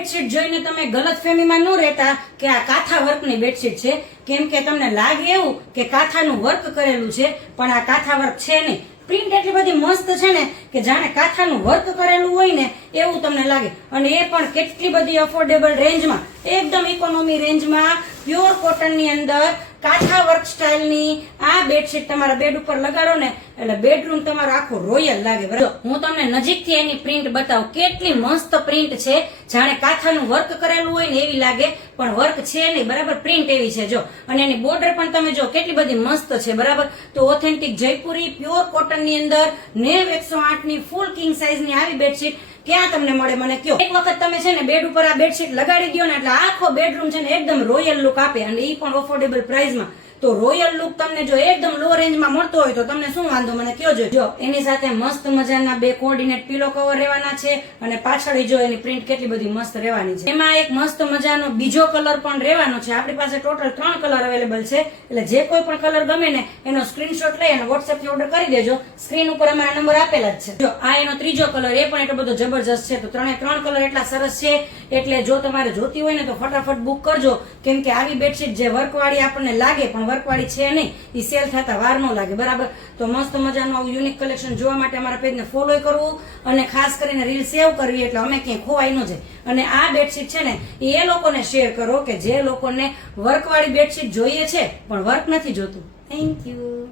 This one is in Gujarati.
બેડશીટ જોઈને તમે ગલતફહેમીમાં ન રહેતા કે આ કાથા વર્કની બેડશીટ છે, કેમ કે તમને લાગે એવું કે કાથાનું વર્ક કરેલું છે, પણ આ કાથા વર્ક છે નહીં. પ્રિન્ટ એટલી બધી મસ્ત છે ને કે જાણે કાથાનું વર્ક કરેલું હોય ને એવું તમને લાગે, અને એ પણ કેટલી બધી અફોર્ડેબલ રેન્જમાં, એકદમ ઇકોનોમી રેન્જમાં, પ્યોર કોટનની અંદર કાથા વર્ક સ્ટાઇલની આ બેડશીટ તમારા બેડ ઉપર લગાડો ને એટલે બેડરૂમ તમારો આખો રોયલ લાગે. બરાબર, હું તમને નજીકથી એની પ્રિન્ટ બતાવું. કેટલી મસ્ત પ્રિન્ટ છે, જાણે કાથાનું વર્ક કરેલું હોય ને એવી લાગે, પણ વર્ક છે નહીં. બરાબર, પ્રિન્ટ એવી છે જો. અને એની બોર્ડર પણ તમે જો કેટલી બધી મસ્ત છે. બરાબર, તો ઓથેન્ટિક જયપુરી પ્યોર કોટનની અંદર 108 ની ફૂલ કિંગ સાઇઝની આવી બેડશીટ ક્યાં તમને મળે મને કયો. એક વખત તમે છે ને બેડ ઉપર આ બેડશીટ લગાડી દો ને એટલે આખો બેડરૂમ છે ને એકદમ રોયલ લુક આપે, અને એ પણ અફોર્ડેબલ પ્રાઇસમાં. તો રોયલ લુક તમને જો એકદમ લો રેન્જમાં મળતો હોય તો તમને શું વાંધો મને કયો. જો એની સાથે મસ્ત મજાના 2 કોર્ડિનેટ પીલો કવર રહેવાના છે, અને પાછળ જો એની પ્રિન્ટ કેટલી બધી મસ્ત રહેવાની છે. એમાં એક મસ્ત મજાનો બીજો કલર પણ રહેવાનો છે. આપણી પાસે ટોટલ 3 કલર અવેલેબલ છે, એટલે જે કોઈ પણ કલર ગમે ને એનો સ્ક્રીનશોટ લઈ અને વોટ્સએપ થી ઓર્ડર કરી દેજો. સ્ક્રીન ઉપર અમારા નંબર આપેલા જ છે. જો આ એનો ત્રીજો કલર, એ પણ એટલો બધો જબરજસ્ત છે. તો 3 કલર એટલા સરસ છે, એટલે જો તમારે જોતી હોય ને તો ફટાફટ બુક કરજો, કેમ કે આવી બેડશીટ જે વર્કવાળી આપણને લાગે પણ વર્કવાળી છે નહીં, એ સેલ થતા વાર ન લાગે. બરાબર, તો મસ્ત મજાનું આવું યુનિક કલેક્શન જોવા માટે અમારા પેજને ફોલો કરવું, અને ખાસ કરીને રીલ સેવ કરવી, એટલે અમે ક્યાંય ખોવાઈ ન જાય. અને આ બેડશીટ છે ને એ લોકોને શેર કરો કે જે લોકોને વર્કવાળી બેડશીટ જોઈએ છે પણ વર્ક નથી જોતું. Thank you.